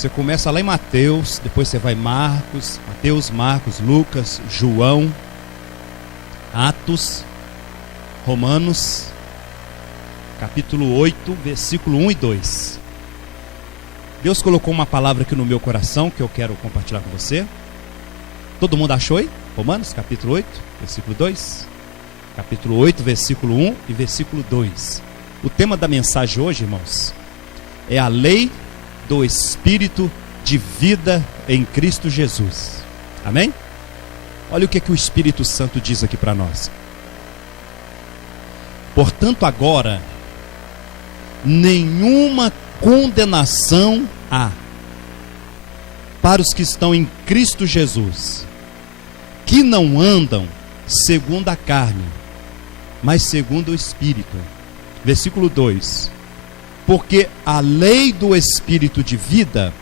Você começa lá em Mateus, depois você vai em Marcos, Marcos, Lucas, João, Atos, Romanos, capítulo 8, versículo 1 e 2. Deus colocou uma palavra aqui no meu coração que eu quero compartilhar com você. Todo mundo achou aí? Romanos, capítulo 8, versículo 2. Capítulo 8, versículo 1 e versículo 2. O tema da mensagem hoje, irmãos, é a lei do Espírito de vida em Cristo Jesus. Amém? Olha o que o Espírito Santo diz aqui para nós. Portanto, agora, nenhuma condenação há para os que estão em Cristo Jesus, que não andam segundo a carne, mas segundo o Espírito. Versículo 2: porque a lei do Espírito de vida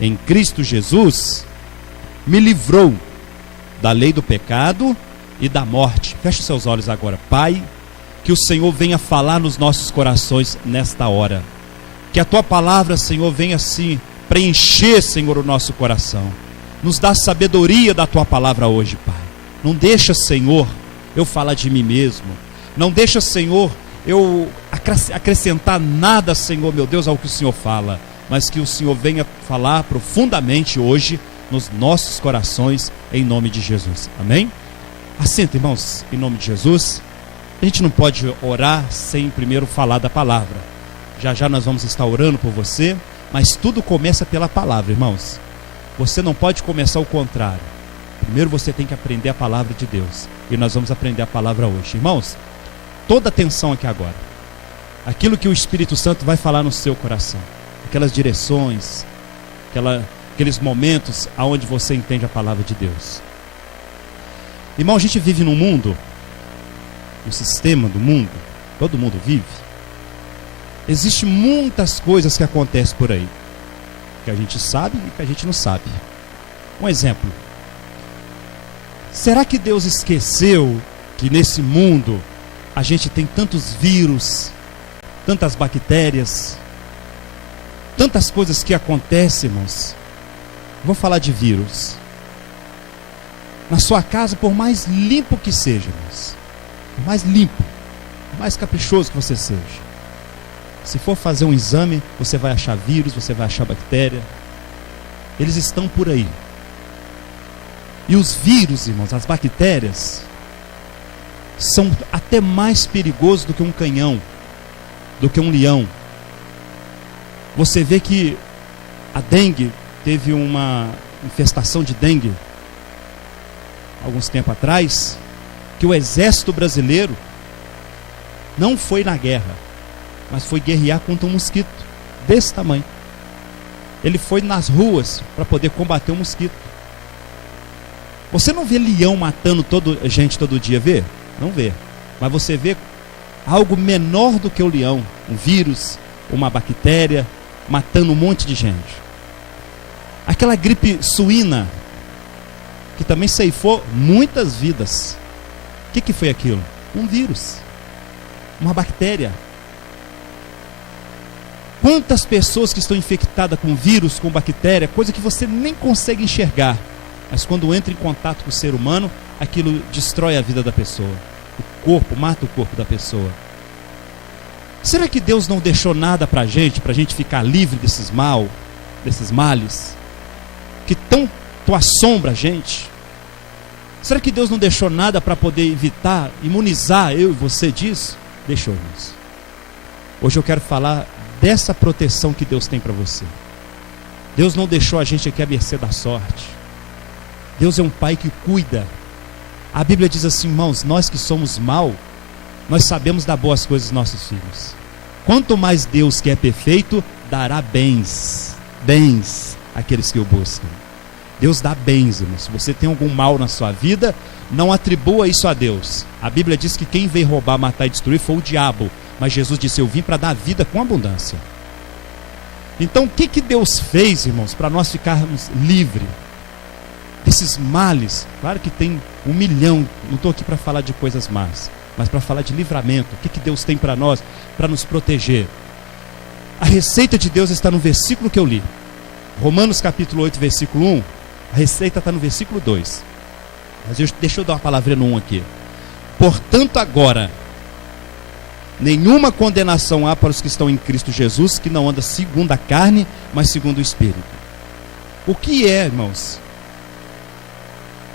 em Cristo Jesus me livrou da lei do pecado e da morte. Feche seus olhos agora. Pai, que o Senhor venha falar nos nossos corações nesta hora. Que a Tua palavra, Senhor, venha assim preencher, Senhor, o nosso coração. Nos dá sabedoria da Tua palavra hoje, Pai. Não deixa, Senhor, eu falar de mim mesmo. Não deixa, Senhor, eu acrescentar nada, Senhor, meu Deus, ao que o Senhor fala. Mas que o Senhor venha falar profundamente hoje nos nossos corações, em nome de Jesus. Amém? Assenta, irmãos, em nome de Jesus. A gente não pode orar sem primeiro falar da palavra. Já já nós vamos estar orando por você, mas tudo começa pela palavra, irmãos. Você não pode começar o contrário. Primeiro você tem que aprender a palavra de Deus. E nós vamos aprender a palavra hoje. Irmãos, toda atenção aqui agora. Aquilo que o Espírito Santo vai falar no seu coração. Aquelas direções, aqueles momentos aonde você entende a palavra de Deus. Irmão, a gente vive num mundo, no sistema do mundo, todo mundo vive. Existem muitas coisas que acontecem por aí, que a gente sabe e que a gente não sabe. Um exemplo: será que Deus esqueceu que nesse mundo a gente tem tantos vírus, tantas bactérias, tantas coisas que acontecem, irmãos? Vou falar de vírus. Na sua casa, por mais limpo que seja, irmãos, por mais limpo, por mais caprichoso que você seja, se for fazer um exame, você vai achar vírus, você vai achar bactéria. Eles estão por aí. E os vírus, irmãos, as bactérias, são até mais perigosos do que um canhão, do que um leão. Você vê que a dengue, teve uma infestação de dengue alguns tempos atrás, que o exército brasileiro não foi na guerra, mas foi guerrear contra um mosquito desse tamanho. Ele foi nas ruas para poder combater o mosquito. Você não vê leão matando gente todo dia, vê? Não vê. Mas você vê algo menor do que o leão, um vírus, uma bactéria, matando um monte de gente. Aquela gripe suína, que também ceifou muitas vidas. O que foi aquilo? Um vírus, uma bactéria. Quantas pessoas que estão infectadas com vírus, com bactéria, coisa que você nem consegue enxergar, mas quando entra em contato com o ser humano, aquilo destrói a vida da pessoa. O corpo, mata o corpo da pessoa. Será que Deus não deixou nada para a gente ficar livre desses males, que tanto assombra a gente? Será que Deus não deixou nada para poder evitar, imunizar eu e você disso? Deixou, irmãos. Hoje eu quero falar dessa proteção que Deus tem para você. Deus não deixou a gente aqui à mercê da sorte. Deus é um pai que cuida. A Bíblia diz assim, irmãos, nós que somos mal, nós sabemos dar boas coisas aos nossos filhos. Quanto mais Deus, que é perfeito, dará bens àqueles que o buscam. Deus dá bens, irmãos. Se você tem algum mal na sua vida, não atribua isso a Deus. A Bíblia diz que quem veio roubar, matar e destruir foi o diabo. Mas Jesus disse, eu vim para dar vida com abundância. Então o que Deus fez, irmãos, para nós ficarmos livres desses males? Claro que tem 1 milhão, não estou aqui para falar de coisas más, mas para falar de livramento. O que Deus tem para nós, para nos proteger? A receita de Deus está no versículo que eu li. Romanos capítulo 8, versículo 1, a receita está no versículo 2. Mas deixa eu dar uma palavrinha no 1 aqui. Portanto, agora, nenhuma condenação há para os que estão em Cristo Jesus, que não anda segundo a carne, mas segundo o Espírito. O que é, irmãos?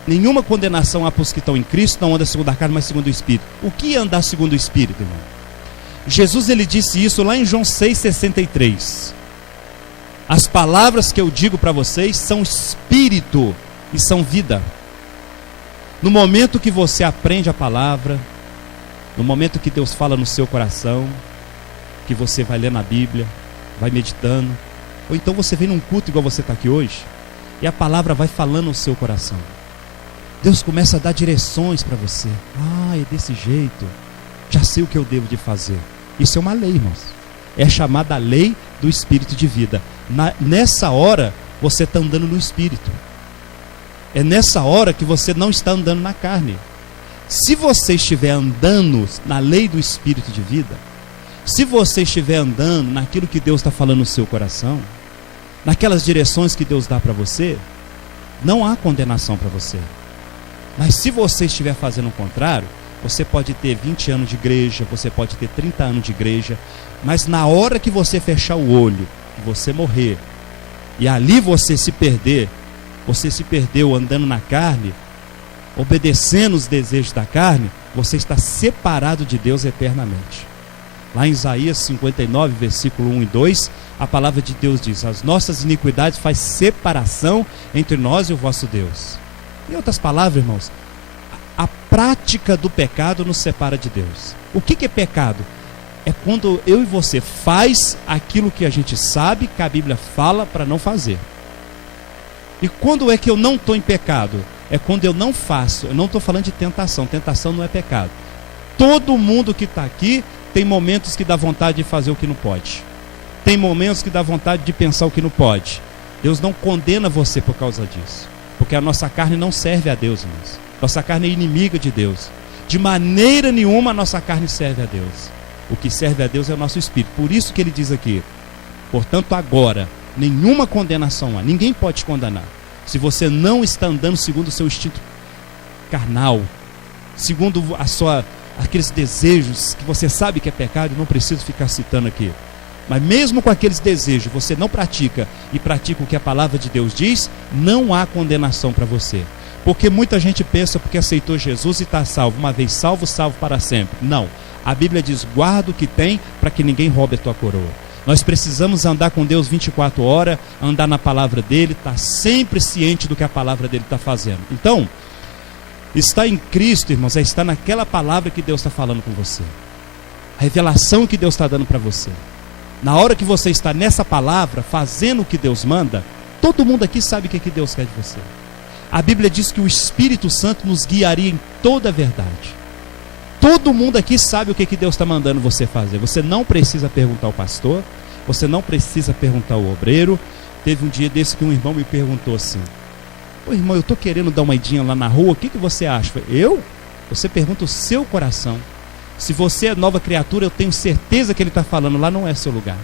Nenhuma condenação há para os que estão em Cristo, não anda segundo a carne, mas segundo o Espírito. O que é andar segundo o Espírito, irmão? Jesus, ele disse isso lá em João 6,63. As palavras que eu digo para vocês são Espírito e são vida. No momento que você aprende a palavra, no momento que Deus fala no seu coração, que você vai ler na Bíblia, vai meditando, ou então você vem num culto igual você está aqui hoje, e a palavra vai falando no seu coração. Deus começa a dar direções para você. É desse jeito. Já sei o que eu devo de fazer. Isso é uma lei, irmãos. É chamada a lei do Espírito de vida. Nessa hora, você está andando no Espírito. É nessa hora que você não está andando na carne. Se você estiver andando na lei do Espírito de vida, se você estiver andando naquilo que Deus está falando no seu coração, naquelas direções que Deus dá para você, não há condenação para você. Mas se você estiver fazendo o contrário, você pode ter 20 anos de igreja, você pode ter 30 anos de igreja, mas na hora que você fechar o olho, que você morrer, e ali você se perdeu andando na carne, obedecendo os desejos da carne, você está separado de Deus eternamente. Lá em Isaías 59, versículo 1 e 2, a palavra de Deus diz: as nossas iniquidades faz separação entre nós e o vosso Deus. Em outras palavras, irmãos, a prática do pecado nos separa de Deus. O que é pecado? É quando eu e você faz aquilo que a gente sabe que a Bíblia fala para não fazer. E quando é que eu não estou em pecado? É quando eu não faço. Eu não estou falando de tentação. Tentação não é pecado. Todo mundo que está aqui tem momentos que dá vontade de fazer o que não pode. Tem momentos que dá vontade de pensar o que não pode. Deus não condena você por causa disso. Porque a nossa carne não serve a Deus, irmãos. Nossa carne é inimiga de Deus. De maneira nenhuma a nossa carne serve a Deus. O que serve a Deus é o nosso espírito. Por isso que ele diz aqui: portanto, agora, nenhuma condenação há. Ninguém pode te condenar. Se você não está andando segundo o seu instinto carnal, segundo aqueles desejos que você sabe que é pecado, não preciso ficar citando aqui. Mas mesmo com aqueles desejos, você não pratica e pratica o que a palavra de Deus diz, não há condenação para você. Porque muita gente pensa porque aceitou Jesus e está salvo. Uma vez salvo, salvo para sempre. Não. A Bíblia diz: guarda o que tem para que ninguém roube a tua coroa. Nós precisamos andar com Deus 24 horas, andar na palavra dele, estar sempre ciente do que a palavra dele está fazendo. Então, estar em Cristo, irmãos, é estar naquela palavra que Deus está falando com você. A revelação que Deus está dando para você. Na hora que você está nessa palavra, fazendo o que Deus manda, todo mundo aqui sabe o que Deus quer de você. A Bíblia diz que o Espírito Santo nos guiaria em toda a verdade. Todo mundo aqui sabe o que Deus está mandando você fazer. Você não precisa perguntar ao pastor, você não precisa perguntar ao obreiro. Teve um dia desse que um irmão me perguntou assim: ô irmão, eu estou querendo dar uma idinha lá na rua, o que você acha? Eu? Você pergunta o seu coração. Se você é nova criatura, eu tenho certeza que ele está falando, lá não é seu lugar.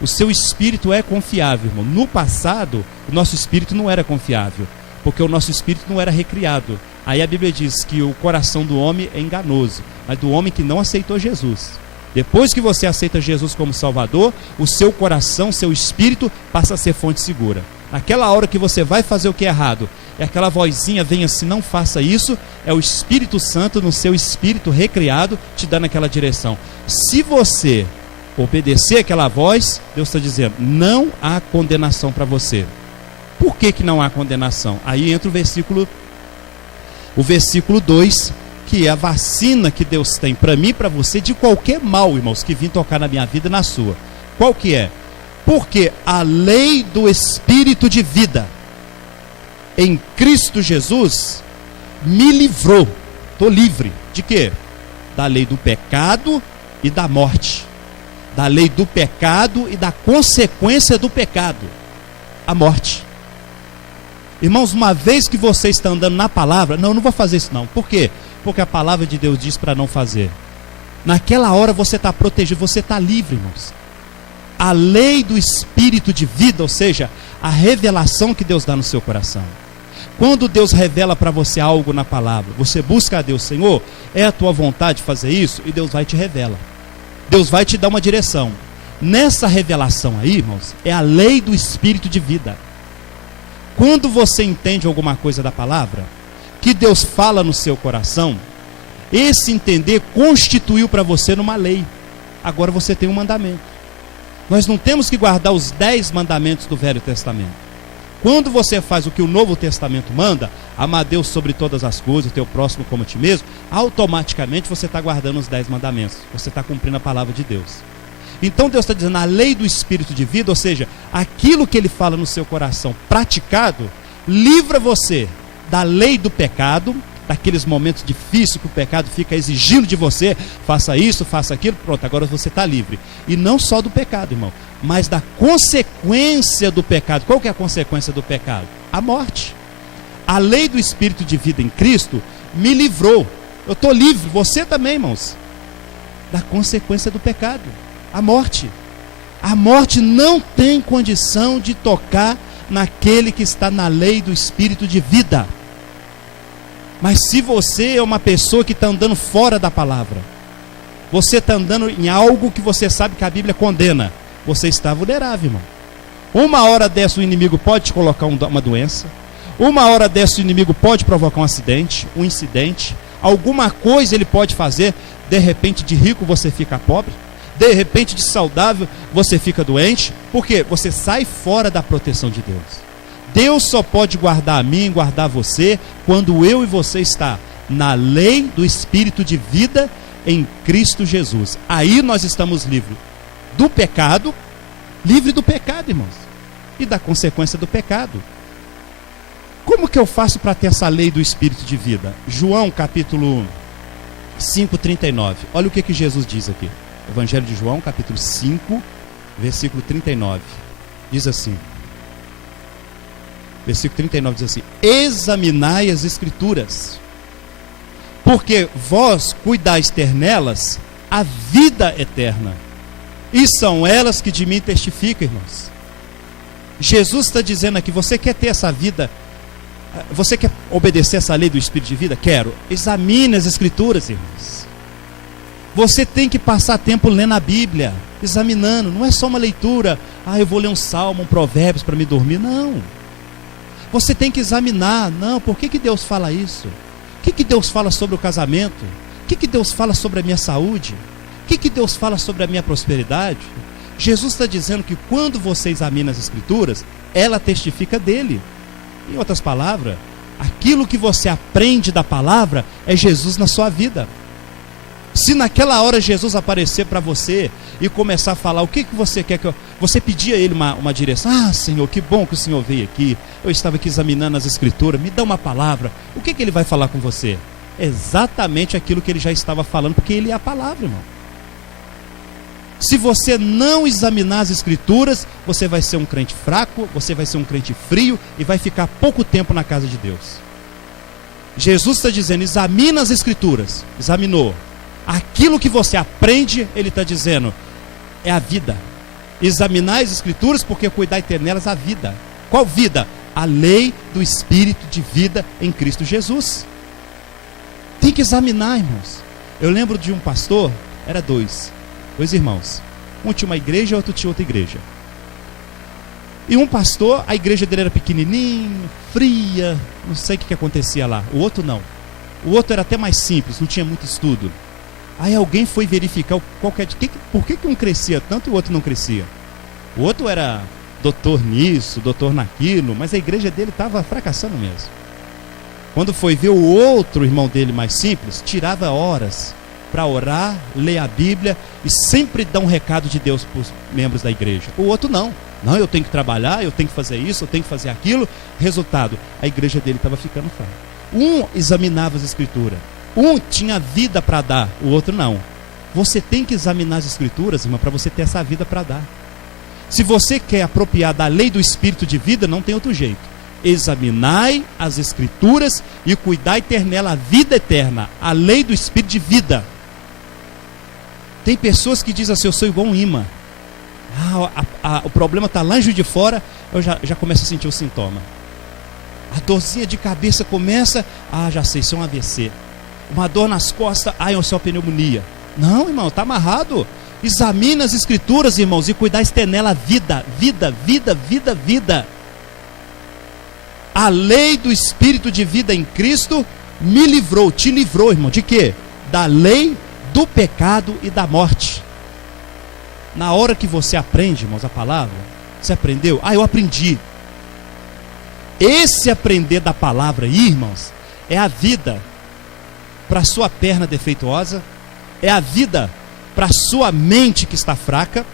O seu espírito é confiável, irmão. No passado, o nosso espírito não era confiável, porque o nosso espírito não era recriado. Aí a Bíblia diz que o coração do homem é enganoso, mas do homem que não aceitou Jesus. Depois que você aceita Jesus como Salvador, o seu coração, seu espírito passa a ser fonte segura. Naquela hora que você vai fazer o que é errado, é aquela vozinha vem assim: não faça isso. É o Espírito Santo no seu espírito recriado te dando aquela direção. Se você obedecer aquela voz, Deus está dizendo: não há condenação para você. Por que não há condenação? Aí entra o versículo 2, que é a vacina que Deus tem para mim e para você de qualquer mal, irmãos, que vim tocar na minha vida e na sua. Qual que é? Porque a lei do Espírito de vida em Cristo Jesus me livrou. Estou livre de quê? Da lei do pecado e da morte. Da lei do pecado e da consequência do pecado, a morte. Irmãos, uma vez que você está andando na palavra, não vou fazer isso não. Por quê? Porque a palavra de Deus diz para não fazer. Naquela hora você está protegido, você está livre, irmãos. a lei do Espírito de vida, ou seja, a revelação que Deus dá no seu coração. Quando Deus revela para você algo na palavra, você busca a Deus, Senhor, é a tua vontade fazer isso? E Deus vai te revela. Deus vai te dar uma direção. Nessa revelação aí, irmãos, é a lei do Espírito de vida. Quando você entende alguma coisa da palavra, que Deus fala no seu coração, esse entender constituiu para você numa lei. Agora você tem um mandamento. Nós não temos que guardar os 10 mandamentos do Velho Testamento. Quando você faz o que o Novo Testamento manda, amar a Deus sobre todas as coisas, o teu próximo como a ti mesmo, automaticamente você está guardando os 10 mandamentos. Você está cumprindo a palavra de Deus. Então Deus está dizendo, a lei do Espírito de vida, ou seja, aquilo que Ele fala no seu coração praticado, livra você da lei do pecado, daqueles momentos difíceis que o pecado fica exigindo de você, faça isso, faça aquilo, pronto, agora você está livre. E não só do pecado, irmão, mas da consequência do pecado. Qual que é a consequência do pecado? A morte. A lei do Espírito de vida em Cristo me livrou. Eu estou livre, você também, irmãos, da consequência do pecado, a morte. A morte não tem condição de tocar naquele que está na lei do Espírito de vida. Mas se você é uma pessoa que está andando fora da palavra, você está andando em algo que você sabe que a Bíblia condena, você está vulnerável, irmão. Uma hora dessa o inimigo pode te colocar uma doença, uma hora dessa o inimigo pode provocar um acidente, um incidente, alguma coisa ele pode fazer, de repente de rico você fica pobre, de repente de saudável você fica doente, porque você sai fora da proteção de Deus. Deus só pode guardar a mim, guardar você, quando eu e você está na lei do Espírito de vida em Cristo Jesus. Aí nós estamos livres do pecado, irmãos, e da consequência do pecado. Como que eu faço para ter essa lei do Espírito de vida? João capítulo 5:39. Olha o que Jesus diz aqui. Evangelho de João, capítulo 5, versículo 39. Diz assim. Versículo 39 diz assim: examinai as Escrituras, porque vós cuidais ter nelas a vida eterna, e são elas que de mim testificam, irmãos. Jesus está dizendo aqui, você quer ter essa vida, você quer obedecer essa lei do Espírito de vida? Quero. Examine as Escrituras, irmãos. Você tem que passar tempo lendo a Bíblia, examinando, não é só uma leitura, eu vou ler um salmo, um provérbios para me dormir, não. Você tem que examinar, não, por que Deus fala isso? O que Deus fala sobre o casamento? O que Deus fala sobre a minha saúde? O que Deus fala sobre a minha prosperidade? Jesus está dizendo que quando você examina as Escrituras, ela testifica dele. Em outras palavras, aquilo que você aprende da palavra é Jesus na sua vida. Se naquela hora Jesus aparecer para você e começar a falar o que você quer que eu... Você pedia a ele uma direção. Senhor, que bom que o Senhor veio aqui. Eu estava aqui examinando as Escrituras. Me dá uma palavra. O que ele vai falar com você? Exatamente aquilo que ele já estava falando, porque ele é a palavra, irmão. Se você não examinar as Escrituras, você vai ser um crente fraco, você vai ser um crente frio e vai ficar pouco tempo na casa de Deus. Jesus está dizendo, examina as Escrituras. Examinou. Aquilo que você aprende, ele está dizendo, é a vida. Examinar as Escrituras, porque cuidar e ter nelas a vida. Qual vida? A lei do Espírito de vida em Cristo Jesus. Tem que examinar, irmãos. Eu lembro de um pastor, era dois irmãos. Um tinha uma igreja, outro tinha outra igreja. E um pastor, a igreja dele era pequenininha, fria, não sei o que acontecia lá. O outro não. O outro era até mais simples, não tinha muito estudo. Aí alguém foi verificar por que um crescia tanto e o outro não crescia. O outro era doutor nisso, doutor naquilo, mas a igreja dele estava fracassando mesmo. Quando foi ver o outro irmão dele mais simples, tirava horas para orar, ler a Bíblia e sempre dar um recado de Deus para os membros da igreja. O outro não. Não, eu tenho que trabalhar, eu tenho que fazer isso, eu tenho que fazer aquilo. Resultado, a igreja dele estava ficando fraca. Um examinava as Escrituras. Um tinha vida para dar, o outro não. Você tem que examinar as Escrituras, irmão, para você ter essa vida para dar. Se você quer apropriar da lei do Espírito de vida, não tem outro jeito. Examinai as Escrituras e cuidai ter nela a vida eterna, a lei do Espírito de vida. Tem pessoas que dizem assim, eu sou igual um imã. O problema está lá em Juiz de Fora, eu já começo a sentir o sintoma. A dorzinha de cabeça começa, já sei, isso é um AVC. Uma dor nas costas, isso é uma pneumonia. Não, irmão, está amarrado. Examine as escrituras, irmãos, e cuidar ter nela vida, vida, vida, vida, vida. A lei do Espírito de vida em Cristo me livrou, te livrou, irmão, de quê? Da lei do pecado e da morte. Na hora que você aprende, irmãos, a palavra, você aprendeu? Eu aprendi. Esse aprender da palavra aí, irmãos, é a vida para a sua perna defeituosa, é a vida para a sua mente que está fraca,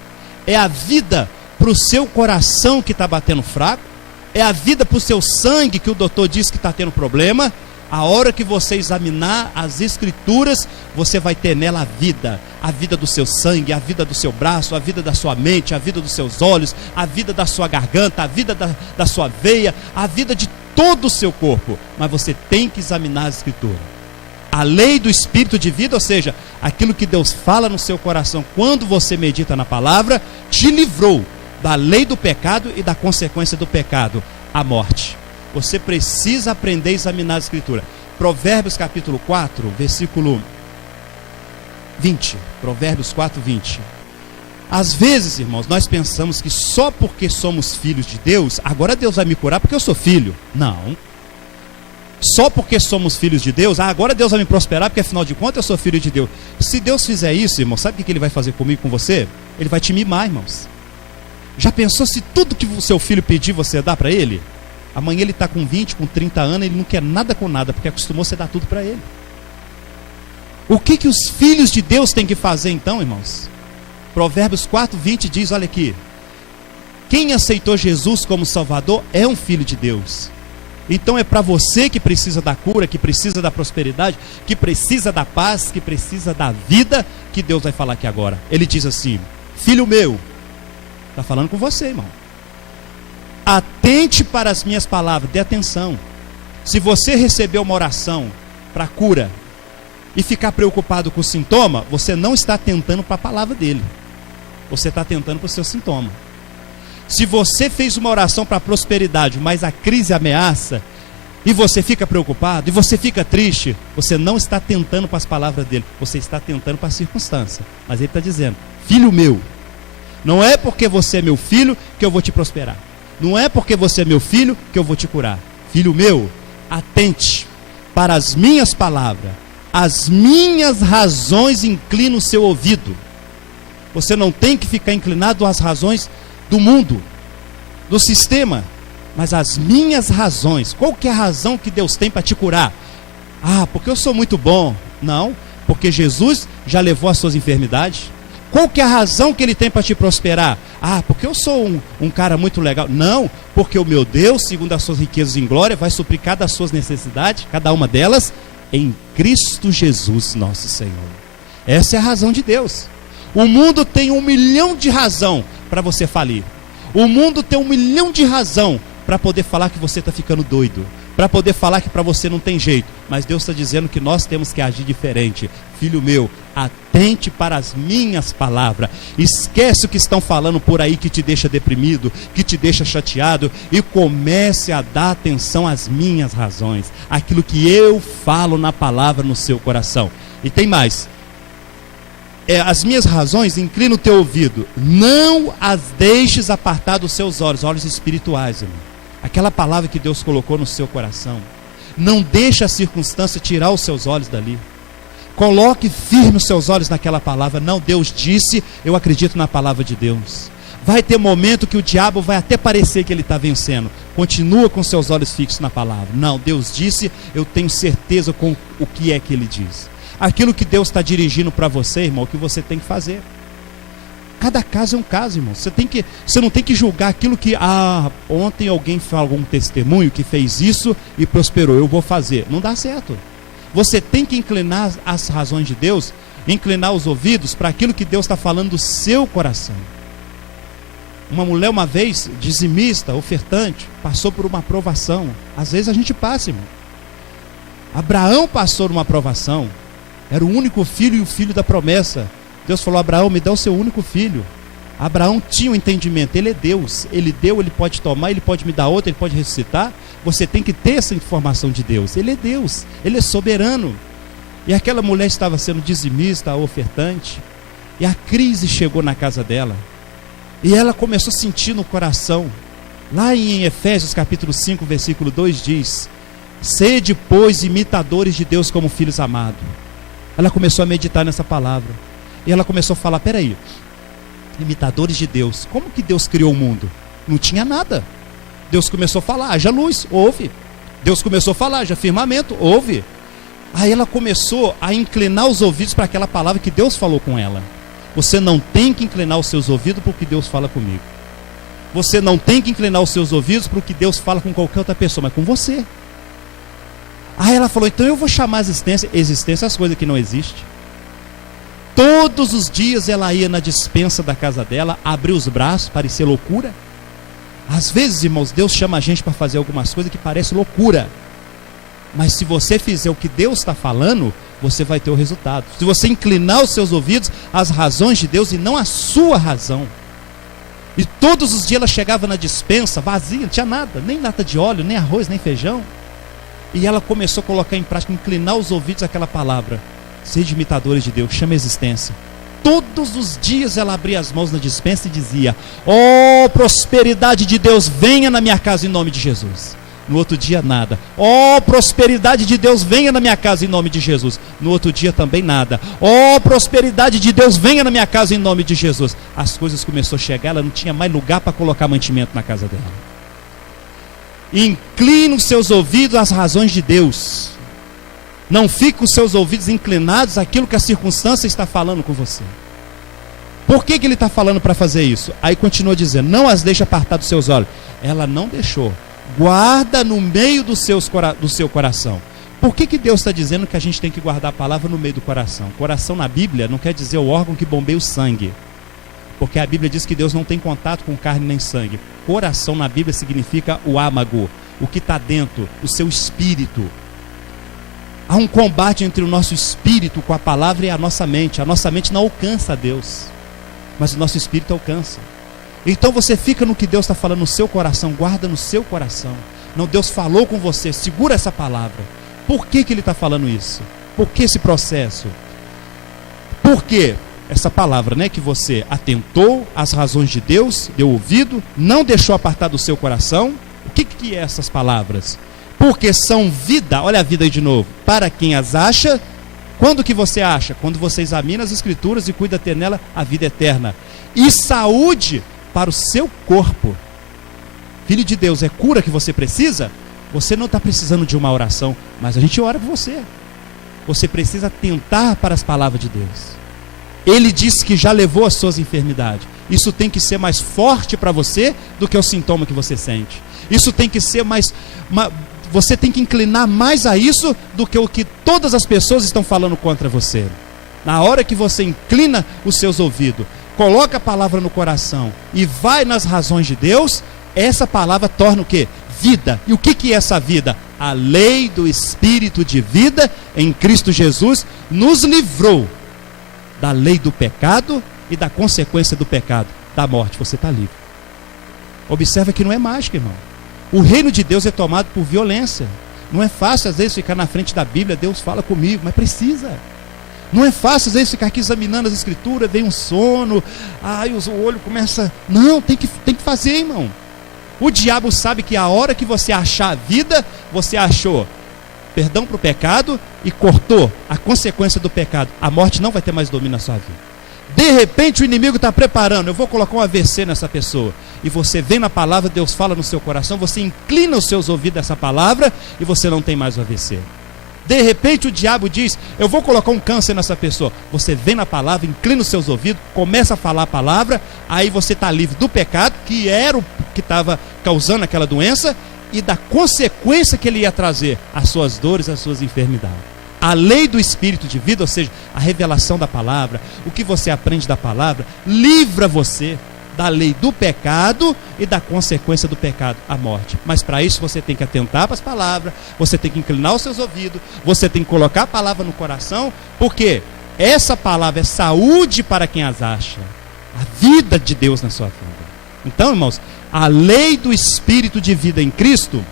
é a vida para o seu coração que está batendo fraco, é a vida para o seu sangue que o doutor diz que está tendo problema. A hora que você examinar as escrituras, você vai ter nela a vida do seu sangue, a vida do seu braço, a vida da sua mente, a vida dos seus olhos, a vida da sua garganta, a vida da sua veia, a vida de todo o seu corpo. Mas você tem que examinar a escritura. A lei do Espírito de vida, ou seja, aquilo que Deus fala no seu coração quando você medita na palavra, te livrou da lei do pecado e da consequência do pecado, a morte. Você precisa aprender a examinar a escritura. Provérbios capítulo 4, versículo 20. Provérbios 4, 20. Às vezes, irmãos, nós pensamos que só porque somos filhos de Deus, agora Deus vai me curar porque eu sou filho. Não. Só porque somos filhos de Deus, agora Deus vai me prosperar porque afinal de contas eu sou filho de Deus. Se Deus fizer isso, irmão, sabe o que Ele vai fazer comigo e com você? Ele vai te mimar, irmãos. Já pensou se tudo que o seu filho pedir você dá para ele? Amanhã ele está com 20, com 30 anos, ele não quer nada com nada, porque acostumou você a dar tudo para ele. O que os filhos de Deus têm que fazer então, irmãos? Provérbios 4, 20 diz, olha aqui: quem aceitou Jesus como Salvador é um filho de Deus. Então é para você que precisa da cura, que precisa da prosperidade, que precisa da paz, que precisa da vida, que Deus vai falar aqui agora. Ele diz assim: filho meu, está falando com você, irmão, atente para as minhas palavras, dê atenção. Se você recebeu uma oração para cura e ficar preocupado com o sintoma, você não está atentando para a palavra dele, você está atentando para o seu sintoma. Se você fez uma oração para prosperidade, mas a crise ameaça, e você fica preocupado, e você fica triste, você não está atentando para as palavras dele, você está atentando para a circunstância. Mas ele está dizendo: filho meu, não é porque você é meu filho que eu vou te prosperar. Não é porque você é meu filho que eu vou te curar. Filho meu, atente para as minhas palavras, as minhas razões inclinam o seu ouvido. Você não tem que ficar inclinado às razões do mundo, do sistema, mas as minhas razões. Qual que é a razão que Deus tem para te curar? Porque eu sou muito bom. Não, porque Jesus já levou as suas enfermidades. Qual que é a razão que Ele tem para te prosperar? Porque eu sou um cara muito legal. Não, porque o meu Deus, segundo as suas riquezas em glória, vai suprir cada das suas necessidades, cada uma delas, em Cristo Jesus nosso Senhor. Essa é a razão de Deus. O mundo tem 1 milhão de razão para você falir. O mundo tem 1 milhão de razão para poder falar que você está ficando doido, para poder falar que para você não tem jeito. Mas Deus está dizendo que nós temos que agir diferente. Filho meu, atente para as minhas palavras. Esquece o que estão falando por aí que te deixa deprimido, que te deixa chateado, e comece a dar atenção às minhas razões, aquilo que eu falo na palavra no seu coração. E tem mais: as minhas razões, inclina o teu ouvido, não as deixes apartar dos seus olhos, olhos espirituais, irmão. Aquela palavra que Deus colocou no seu coração, não deixe a circunstância tirar os seus olhos dali. Coloque firme os seus olhos naquela palavra. Não, Deus disse, eu acredito na palavra de Deus. Vai ter momento que o diabo vai até parecer que ele está vencendo. Continua com seus olhos fixos na palavra. Não, Deus disse, eu tenho certeza com o que é que ele diz. Aquilo que Deus está dirigindo para você, irmão, o que você tem que fazer. Cada caso é um caso, irmão. Você não tem que julgar aquilo que ontem alguém falou um testemunho que fez isso e prosperou, eu vou fazer. Não dá certo. Você tem que inclinar as razões de Deus, inclinar os ouvidos para aquilo que Deus está falando do seu coração. Uma mulher uma vez, dizimista, ofertante, passou por uma provação. Às vezes a gente passa, irmão. Abraão passou por uma provação. Era o único filho e o filho da promessa. Deus falou: Abraão, me dá o seu único filho. Abraão tinha um entendimento, ele é Deus, ele deu, ele pode tomar, ele pode me dar outra, ele pode ressuscitar. Você tem que ter essa informação de Deus, ele é Deus, ele é soberano. E aquela mulher estava sendo dizimista, ofertante, e a crise chegou na casa dela, e ela começou a sentir no coração. Lá em Efésios capítulo 5, versículo 2 diz: sede, pois, imitadores de Deus como filhos amados. Ela começou a meditar nessa palavra, e ela começou a falar: peraí, imitadores de Deus, como que Deus criou o mundo? Não tinha nada. Deus começou a falar: haja luz, houve. Deus começou a falar: haja firmamento, houve. Aí ela começou a inclinar os ouvidos para aquela palavra que Deus falou com ela. Você não tem que inclinar os seus ouvidos para o que Deus fala comigo. Você não tem que inclinar os seus ouvidos para o que Deus fala com qualquer outra pessoa, mas com você. Aí ela falou: então eu vou chamar a existência. Existência é as coisas que não existem. Todos os dias ela ia na despensa da casa dela, abria os braços, parecia loucura. Às vezes, irmãos, Deus chama a gente para fazer algumas coisas que parecem loucura. Mas se você fizer o que Deus está falando, você vai ter o resultado. Se você inclinar os seus ouvidos às razões de Deus e não à sua razão. E todos os dias ela chegava na despensa vazia, não tinha nada, nem lata de óleo, nem arroz, nem feijão. E ela começou a colocar em prática, inclinar os ouvidos àquela palavra: sede imitadores de Deus, chama a existência. Todos os dias ela abria as mãos na despensa e dizia: ó prosperidade de Deus, venha na minha casa em nome de Jesus. No outro dia nada. Ó prosperidade de Deus, venha na minha casa em nome de Jesus. No outro dia também nada. Ó prosperidade de Deus, venha na minha casa em nome de Jesus. As coisas começaram a chegar, ela não tinha mais lugar para colocar mantimento na casa dela. Incline os seus ouvidos às razões de Deus. Não fique com os seus ouvidos inclinados àquilo que a circunstância está falando com você. Por que ele está falando para fazer isso? Aí continua dizendo: não as deixe apartar dos seus olhos. Ela não deixou. Guarda no meio do seu coração. Por que Deus está dizendo que a gente tem que guardar a palavra no meio do coração? Coração na Bíblia não quer dizer o órgão que bombeia o sangue. Porque a Bíblia diz que Deus não tem contato com carne nem sangue. Coração na Bíblia significa o âmago, o que está dentro, o seu espírito. Há um combate entre o nosso espírito com a palavra e a nossa mente. A nossa mente não alcança a Deus, mas o nosso espírito alcança. Então você fica no que Deus está falando no seu coração, guarda no seu coração. Não, Deus falou com você, segura essa palavra. Por que Ele está falando isso? Por que esse processo? Por que essa palavra, né, que você atentou às razões de Deus, deu ouvido, não deixou apartar do seu coração? O que é essas palavras? Porque são vida, olha a vida aí de novo, para quem as acha. Quando que você acha? Quando você examina as Escrituras e cuida de ter nela a vida eterna. E saúde para o seu corpo. Filho de Deus, é cura que você precisa? Você não está precisando de uma oração, mas a gente ora por você. Você precisa atentar para as palavras de Deus. Ele disse que já levou as suas enfermidades. Isso tem que ser mais forte para você do que o sintoma que você sente. Isso tem que ser você tem que inclinar mais a isso do que o que todas as pessoas estão falando contra você. Na hora que você inclina os seus ouvidos, coloca a palavra no coração e vai nas razões de Deus, essa palavra torna o quê? Vida. E o que é essa vida? A lei do Espírito de vida em Cristo Jesus nos livrou da lei do pecado e da consequência do pecado, da morte. Você está livre. Observa que não é mágica, irmão. O reino de Deus é tomado por violência. Não é fácil às vezes ficar na frente da Bíblia: Deus fala comigo, mas precisa. Não é fácil às vezes ficar aqui examinando as Escrituras, vem um sono, o olho começa... Não, tem que fazer, irmão. O diabo sabe que a hora que você achar a vida, você achou perdão para o pecado e cortou a consequência do pecado. A morte não vai ter mais domínio na sua vida. De repente o inimigo está preparando: eu vou colocar um AVC nessa pessoa. E você vem na palavra, Deus fala no seu coração, você inclina os seus ouvidos a essa palavra e você não tem mais o AVC. De repente o diabo diz: eu vou colocar um câncer nessa pessoa. Você vem na palavra, inclina os seus ouvidos, começa a falar a palavra, aí você está livre do pecado, que era o que estava causando aquela doença, e da consequência que ele ia trazer, as suas dores, as suas enfermidades. A lei do Espírito de vida, ou seja, a revelação da palavra, o que você aprende da palavra, livra você da lei do pecado e da consequência do pecado, a morte. Mas para isso você tem que atentar para as palavras, você tem que inclinar os seus ouvidos, você tem que colocar a palavra no coração, porque essa palavra é saúde para quem as acha. A vida de Deus na sua vida. Então, irmãos, a lei do Espírito de vida em Cristo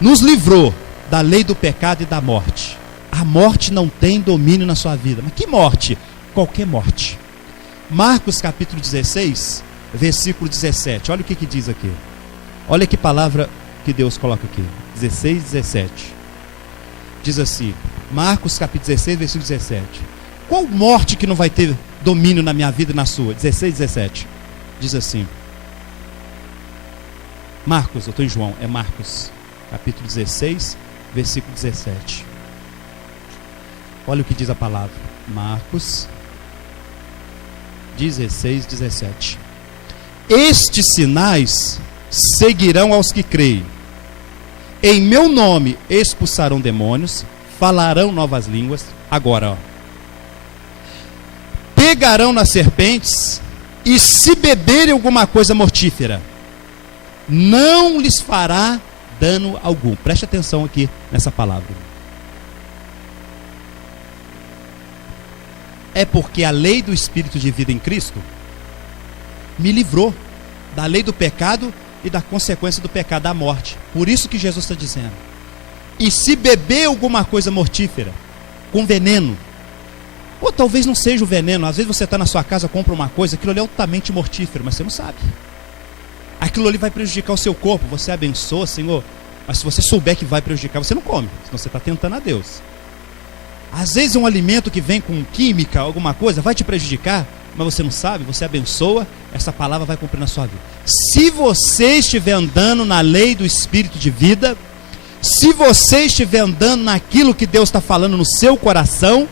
nos livrou da lei do pecado e da morte. A morte não tem domínio na sua vida. Mas que morte? Qualquer morte. Marcos capítulo 16, versículo 17. Olha o que diz aqui. Olha que palavra que Deus coloca aqui. 16, 17. Diz assim, Marcos capítulo 16, versículo 17. Qual morte que não vai ter domínio na minha vida e na sua? 16, 17. Diz assim. Marcos, eu estou em João, é Marcos capítulo 16, versículo 17. Olha o que diz a palavra. Marcos 16, 17. Estes sinais seguirão aos que creem. Em meu nome expulsarão demônios, falarão novas línguas. Agora, ó. Pegarão nas serpentes, e se beberem alguma coisa mortífera, não lhes fará dano algum. Preste atenção aqui nessa palavra. É porque a lei do Espírito de vida em Cristo me livrou da lei do pecado e da consequência do pecado, da morte. Por isso que Jesus está dizendo. E se beber alguma coisa mortífera, com veneno, ou talvez não seja o veneno, às vezes você está na sua casa, compra uma coisa, aquilo ali é altamente mortífero, mas você não sabe. Aquilo ali vai prejudicar o seu corpo, você abençoa, Senhor, mas se você souber que vai prejudicar, você não come, senão você está tentando a Deus. Às vezes um alimento que vem com química, alguma coisa, vai te prejudicar, mas você não sabe, você abençoa, essa palavra vai cumprir na sua vida. Se você estiver andando na lei do Espírito de vida, se você estiver andando naquilo que Deus está falando no seu coração,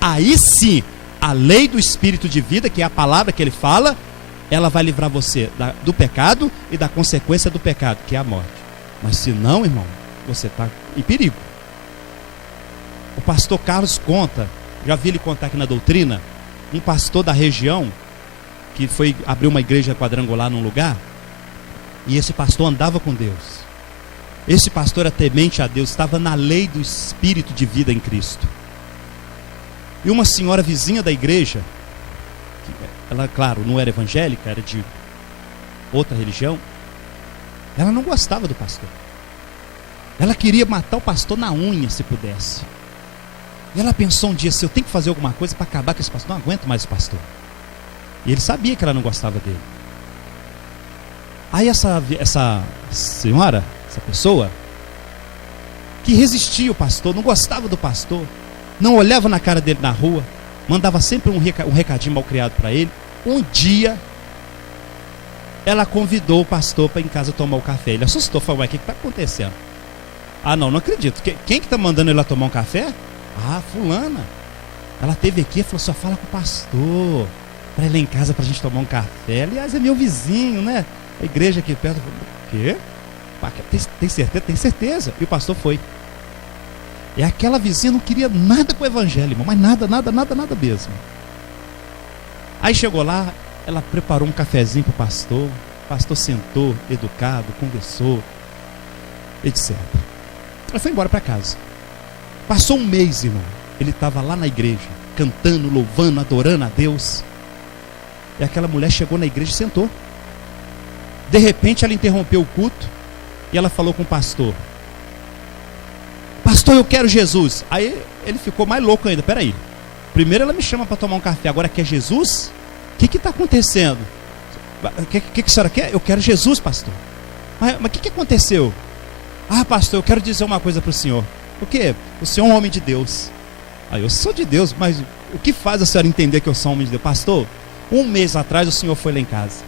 aí sim, a lei do Espírito de vida, que é a palavra que Ele fala, ela vai livrar você do pecado e da consequência do pecado, que é a morte. Mas se não, irmão, você está em perigo. O pastor Carlos conta, já vi ele contar aqui na doutrina, um pastor da região, que foi abrir uma igreja quadrangular num lugar, e esse pastor andava com Deus. Esse pastor era temente a Deus, estava na lei do Espírito de vida em Cristo. E uma senhora vizinha da igreja, ela, claro, não era evangélica, era de outra religião, ela não gostava do pastor. Ela queria matar o pastor na unha, se pudesse. E ela pensou um dia, se eu tenho que fazer alguma coisa para acabar com esse pastor, não aguento mais o pastor. E ele sabia que ela não gostava dele. Aí essa senhora, essa pessoa, que resistia ao pastor, não gostava do pastor, não olhava na cara dele na rua, mandava sempre um recadinho mal criado para ele. Um dia, ela convidou o pastor para ir em casa tomar o café. Ele assustou, falou, mas o que está acontecendo? Ah, não acredito. Quem que está mandando ele lá tomar um café? Ah, fulana. Ela esteve aqui e falou, só fala com o pastor, para ir lá em casa para a gente tomar um café. Aliás, é meu vizinho, né? A igreja aqui perto. O quê? Tem certeza? Tem certeza. E o pastor foi. E aquela vizinha não queria nada com o evangelho, irmão, mas nada mesmo. Aí chegou lá, ela preparou um cafezinho para o pastor sentou, educado, conversou, etc. Ela foi embora para casa. Passou um mês, irmão, ele estava lá na igreja, cantando, louvando, adorando a Deus. E aquela mulher chegou na igreja e sentou. De repente ela interrompeu o culto e ela falou com o pastor, pastor, eu quero Jesus. Aí ele ficou mais louco ainda. Peraí, primeiro ela me chama para tomar um café, agora quer Jesus? O que está acontecendo? O que a senhora quer? Eu quero Jesus, pastor. Mas o que aconteceu? Ah, pastor, eu quero dizer uma coisa para o senhor. O quê? O senhor é um homem de Deus. Eu sou de Deus, mas o que faz a senhora entender que eu sou um homem de Deus? Pastor, um mês atrás o senhor foi lá em casa.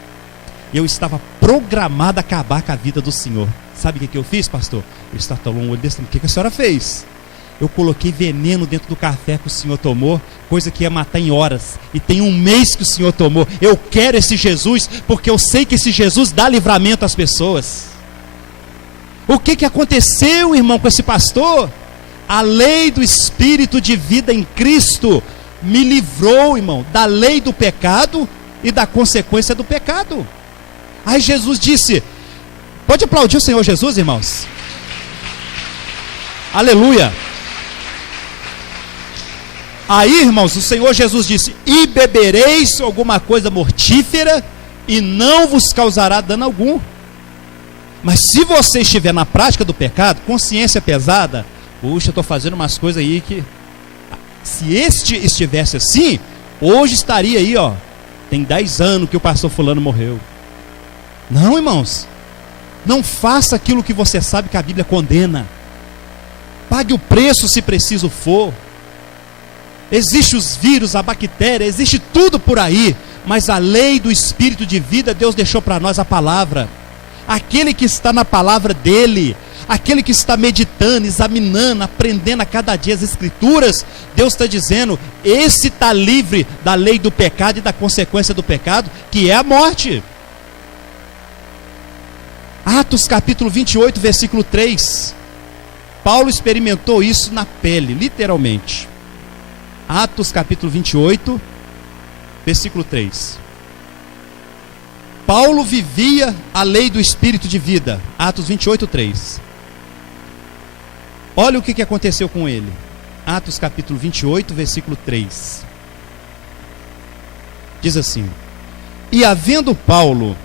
Eu estava programado a acabar com a vida do senhor. Sabe o que eu fiz, pastor? Ele estalou um olho desse. O que a senhora fez? Eu coloquei veneno dentro do café que o senhor tomou, coisa que ia matar em horas. E tem um mês que o senhor tomou. Eu quero esse Jesus, porque eu sei que esse Jesus dá livramento às pessoas. O que aconteceu, irmão, com esse pastor? A lei do Espírito de vida em Cristo me livrou, irmão, da lei do pecado e da consequência do pecado. Aí Jesus disse, pode aplaudir o Senhor Jesus, irmãos? Aí, irmãos, o Senhor Jesus disse: e bebereis alguma coisa mortífera, e não vos causará dano algum. Mas se você estiver na prática do pecado, consciência pesada, puxa, eu estou fazendo umas coisas aí que... Se este estivesse assim, hoje estaria aí, ó, tem 10 anos que o pastor fulano morreu. Não, irmãos, não faça aquilo que você sabe que a Bíblia condena. Pague o preço se preciso for. Existe os vírus, a bactéria, existe tudo por aí, mas a lei do Espírito de vida, Deus deixou para nós a palavra. Aquele que está na palavra dele, aquele que está meditando, examinando, aprendendo a cada dia as Escrituras, Deus está dizendo: esse está livre da lei do pecado e da consequência do pecado, que é a morte. Atos capítulo 28, versículo 3. Paulo experimentou isso na pele, literalmente. Atos capítulo 28, versículo 3. Paulo vivia a lei do Espírito de vida. Atos 28, 3. Olha o que aconteceu com ele. Atos capítulo 28, versículo 3. Diz assim: e havendo Paulo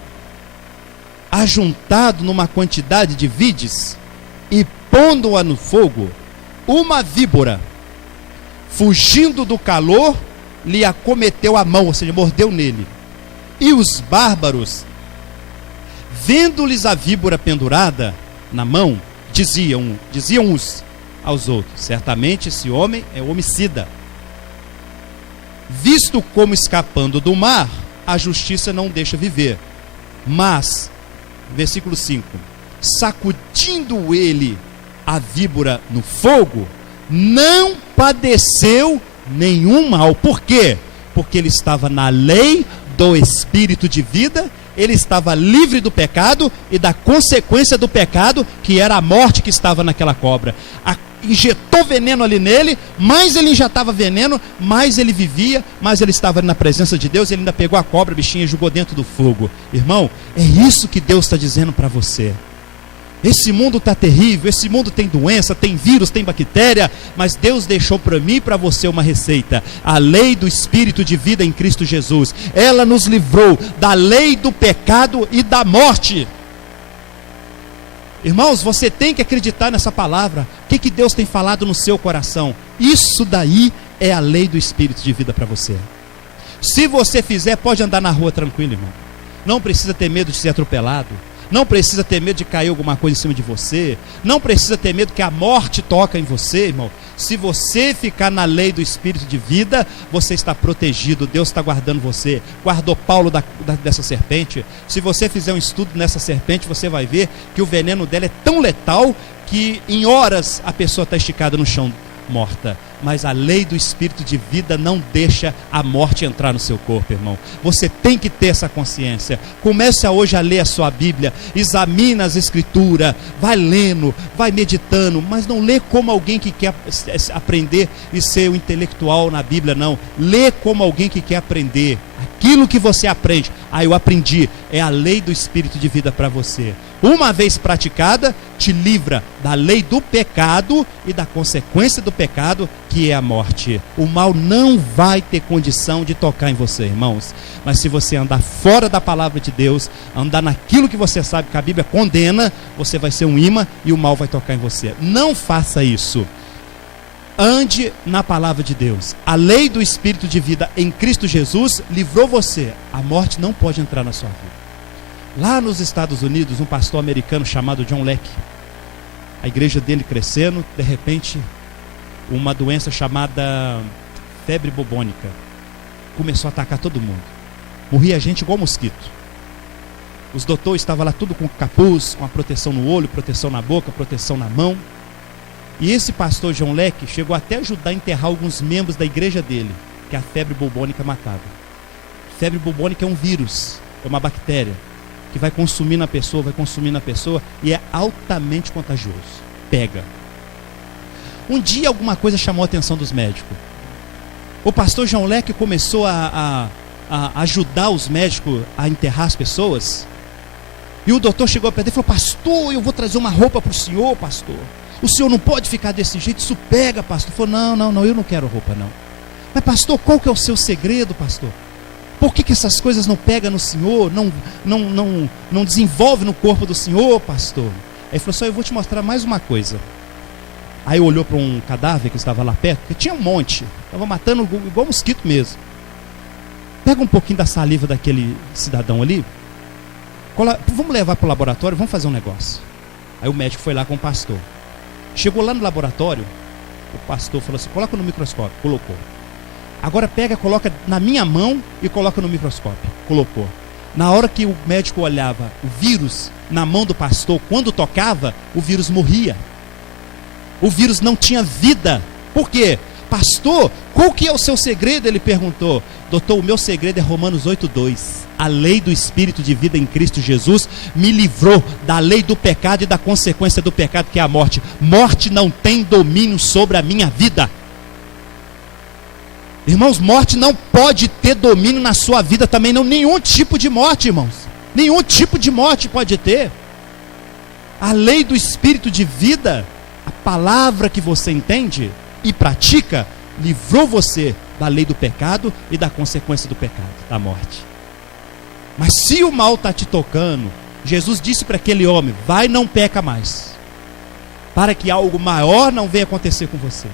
ajuntado numa quantidade de vides, e pondo-a no fogo, uma víbora, fugindo do calor, lhe acometeu a mão, ou seja, mordeu nele. E os bárbaros, vendo-lhes a víbora pendurada na mão, diziam uns aos outros: certamente esse homem é homicida. Visto como escapando do mar, a justiça não deixa viver. Mas, versículo 5, sacudindo ele a víbora no fogo, não padeceu nenhum mal. Por quê? Porque ele estava na lei do Espírito de vida, ele estava livre do pecado e da consequência do pecado, que era a morte que estava naquela cobra. Injetou veneno ali nele, mais ele injetava veneno, mais ele vivia, mais ele estava na presença de Deus. Ele ainda pegou a cobra, bichinha, e jogou dentro do fogo. Irmão, é isso que Deus está dizendo para você. Esse mundo está terrível, esse mundo tem doença, tem vírus, tem bactéria, mas Deus deixou para mim e para você uma receita: a lei do Espírito de vida em Cristo Jesus. Ela nos livrou da lei do pecado e da morte. Irmãos, você tem que acreditar nessa palavra. O que Deus tem falado no seu coração? Isso daí é a lei do Espírito de vida para você. Se você fizer, pode andar na rua tranquilo, irmão. Não precisa ter medo de ser atropelado. Não precisa ter medo de cair alguma coisa em cima de você. Não precisa ter medo que a morte toque em você, irmão. Se você ficar na lei do Espírito de vida, você está protegido. Deus está guardando você. Guardou Paulo dessa serpente. Se você fizer um estudo nessa serpente, você vai ver que o veneno dela é tão letal que em horas a pessoa está esticada no chão, morta. Mas a lei do Espírito de vida não deixa a morte entrar no seu corpo, irmão. Você tem que ter essa consciência. Comece hoje a ler a sua Bíblia, examina as Escrituras, vai lendo, vai meditando, mas não lê como alguém que quer aprender e ser um intelectual na Bíblia, não. Lê como alguém que quer aprender. Aquilo que você aprende, eu aprendi, é a lei do Espírito de vida para você. Uma vez praticada, te livra da lei do pecado e da consequência do pecado, que é a morte. O mal não vai ter condição de tocar em você, irmãos. Mas se você andar fora da palavra de Deus, andar naquilo que você sabe que a Bíblia condena, você vai ser um imã e o mal vai tocar em você. Não faça isso. Ande na palavra de Deus. A lei do Espírito de vida em Cristo Jesus livrou você. A morte não pode entrar na sua vida. Lá nos Estados Unidos, um pastor americano chamado John Leck, a igreja dele crescendo, de repente, uma doença chamada febre bubônica começou a atacar todo mundo. Morria gente igual mosquito. Os doutores estavam lá tudo com capuz, com a proteção no olho, proteção na boca, proteção na mão. E esse pastor John Leck chegou até a ajudar a enterrar alguns membros da igreja dele, que a febre bubônica matava. Febre bubônica é um vírus, é uma bactéria que vai consumindo a pessoa e é altamente contagioso. Pega. Um dia alguma coisa chamou a atenção dos médicos. O pastor John Leck começou a ajudar os médicos a enterrar as pessoas. E o doutor chegou perto dele e falou: pastor, eu vou trazer uma roupa para o senhor, pastor. O senhor não pode ficar desse jeito, isso pega, pastor. Ele falou: não, eu não quero roupa, não. Mas pastor, qual que é o seu segredo, pastor? Por que essas coisas não pegam no Senhor, não desenvolve no corpo do Senhor, pastor? Aí ele falou assim, eu vou te mostrar mais uma coisa. Aí olhou para um cadáver que estava lá perto, que tinha um monte, estava matando igual mosquito mesmo. Pega um pouquinho da saliva daquele cidadão ali, vamos levar para o laboratório, vamos fazer um negócio. Aí o médico foi lá com o pastor. Chegou lá no laboratório, o pastor falou assim, coloca no microscópio, colocou. Agora pega, coloca na minha mão e coloca no microscópio, colocou. Na hora que o médico olhava o vírus na mão do pastor, quando tocava, o vírus morria. O vírus não tinha vida. Por quê? Pastor, qual que é o seu segredo? Ele perguntou. Doutor, o meu segredo é Romanos 8:2. A lei do Espírito de vida em Cristo Jesus me livrou da lei do pecado e da consequência do pecado, que é a morte. Morte não tem domínio sobre a minha vida. Irmãos, morte não pode ter domínio na sua vida também, não. Nenhum tipo de morte, irmãos. Nenhum tipo de morte pode ter. A lei do Espírito de vida, a palavra que você entende e pratica, livrou você da lei do pecado e da consequência do pecado, da morte. Mas se o mal está te tocando, Jesus disse para aquele homem, vai, não peca mais, para que algo maior não venha acontecer com você.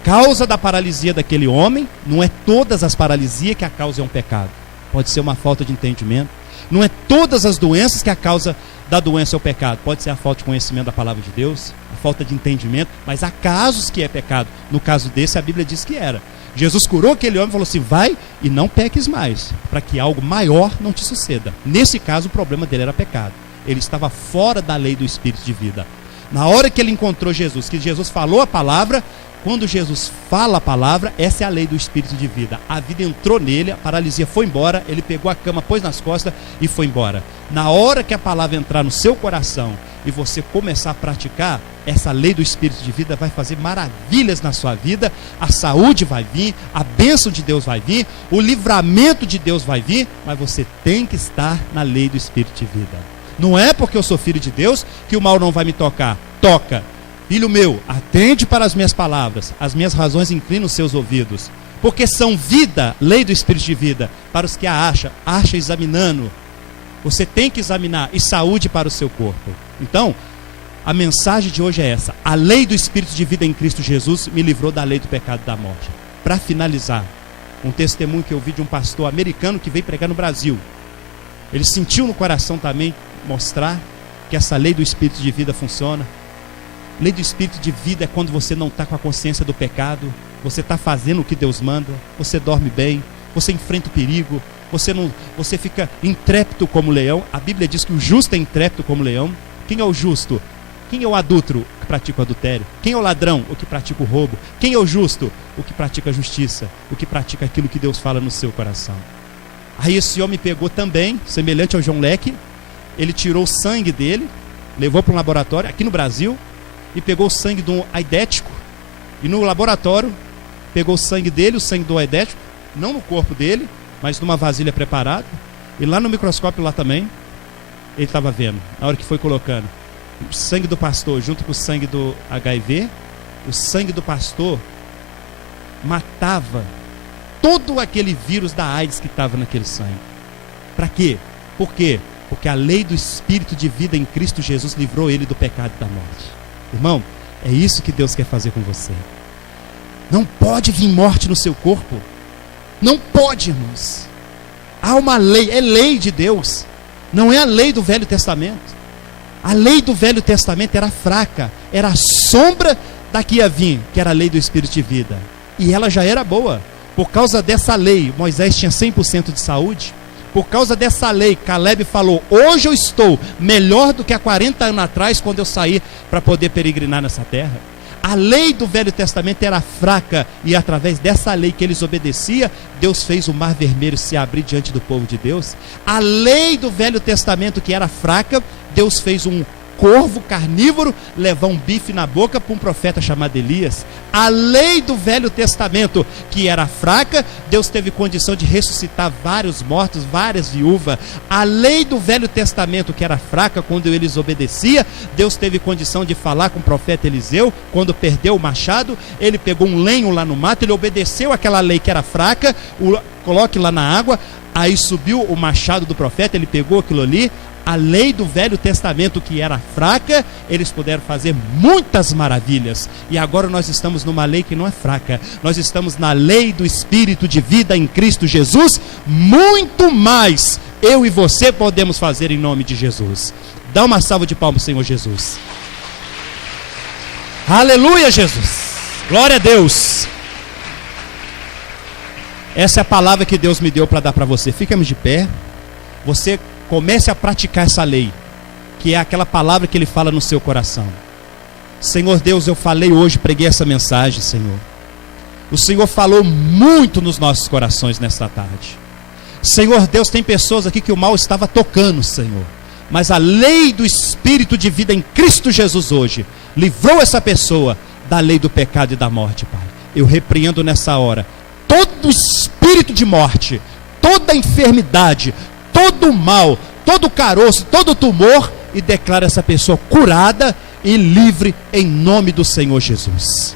A causa da paralisia daquele homem, não é todas as paralisias que a causa é um pecado, pode ser uma falta de entendimento. Não é todas as doenças que a causa da doença é o pecado, pode ser a falta de conhecimento da palavra de Deus, a falta de entendimento, mas há casos que é pecado. No caso desse, a Bíblia diz que era. Jesus curou aquele homem e falou assim, vai e não peques mais, para que algo maior não te suceda. Nesse caso, o problema dele era pecado. Ele estava fora da lei do Espírito de vida. Na hora que ele encontrou Jesus, que Jesus falou a palavra, quando Jesus fala a palavra, essa é a lei do Espírito de vida. A vida entrou nele, a paralisia foi embora, ele pegou a cama, pôs nas costas e foi embora. Na hora que a palavra entrar no seu coração e você começar a praticar, essa lei do Espírito de vida vai fazer maravilhas na sua vida. A saúde vai vir, a bênção de Deus vai vir, o livramento de Deus vai vir, mas você tem que estar na lei do Espírito de vida. Não é porque eu sou filho de Deus que o mal não vai me tocar. Toca. Filho meu, atende para as minhas palavras, as minhas razões inclinam os seus ouvidos, porque são vida, lei do Espírito de vida, para os que a acha examinando. Você tem que examinar, e saúde para o seu corpo. Então, a mensagem de hoje é essa: a lei do Espírito de vida em Cristo Jesus me livrou da lei do pecado e da morte. Para finalizar, um testemunho que eu vi de um pastor americano que veio pregar no Brasil. Ele sentiu no coração também mostrar que essa lei do Espírito de vida funciona. Lei do Espírito de vida é quando você não está com a consciência do pecado, você está fazendo o que Deus manda, você dorme bem, você enfrenta o perigo, você fica intrépido como leão. A Bíblia diz que o justo é intrépido como leão. Quem é o justo? Quem é o adúltero? O que pratica o adultério. Quem é o ladrão? O que pratica o roubo. Quem é o justo? O que pratica a justiça, o que pratica aquilo que Deus fala no seu coração. Aí esse homem pegou também, semelhante ao John Leque, ele tirou o sangue dele, levou para um laboratório aqui no Brasil, e pegou o sangue de um aidético, e no laboratório pegou o sangue dele, o sangue do aidético, não no corpo dele, mas numa vasilha preparada, e lá no microscópio lá também, ele estava vendo, na hora que foi colocando o sangue do pastor junto com o sangue do HIV, o sangue do pastor matava todo aquele vírus da AIDS que estava naquele sangue. Para quê? Por quê? Porque a lei do Espírito de vida em Cristo Jesus livrou ele do pecado e da morte. Irmão, é isso que Deus quer fazer com você. Não pode vir morte no seu corpo. Não pode, irmãos. Há uma lei, é lei de Deus. Não é a lei do Velho Testamento. A lei do Velho Testamento era fraca, era a sombra da que ia vir, que era a lei do Espírito de vida. E ela já era boa. Por causa dessa lei, Moisés tinha 100% de saúde. Por causa dessa lei, Caleb falou, hoje eu estou melhor do que há 40 anos atrás, quando eu saí para poder peregrinar nessa terra. A lei do Velho Testamento era fraca, e através dessa lei que eles obedeciam, Deus fez o mar vermelho se abrir diante do povo de Deus. A lei do Velho Testamento, que era fraca, Deus fez um corvo carnívoro levar um bife na boca para um profeta chamado Elias. A lei do Velho Testamento, que era fraca, Deus teve condição de ressuscitar vários mortos, várias viúvas. A lei do Velho Testamento, que era fraca, quando eles obedeciam, Deus teve condição de falar com o profeta Eliseu. Quando perdeu o machado, ele pegou um lenho lá no mato, ele obedeceu aquela lei que era fraca, coloque lá na água, aí subiu o machado do profeta, ele pegou aquilo ali. A lei do Velho Testamento, que era fraca, eles puderam fazer muitas maravilhas. E agora nós estamos numa lei que não é fraca. Nós estamos na lei do Espírito de vida em Cristo Jesus. Muito mais eu e você podemos fazer em nome de Jesus. Dá uma salva de palmas, Senhor Jesus. Aleluia, Jesus. Glória a Deus. Essa é a palavra que Deus me deu para dar para você. Fiquemos de pé. Você comece a praticar essa lei, que é aquela palavra que Ele fala no seu coração. Senhor Deus, eu falei hoje, preguei essa mensagem, Senhor. O Senhor falou muito nos nossos corações nesta tarde. Senhor Deus, tem pessoas aqui que o mal estava tocando, Senhor. Mas a lei do Espírito de vida em Cristo Jesus hoje livrou essa pessoa da lei do pecado e da morte, Pai. Eu repreendo nessa hora todo espírito de morte, toda enfermidade, todo mal, todo caroço, todo tumor, e declara essa pessoa curada e livre em nome do Senhor Jesus.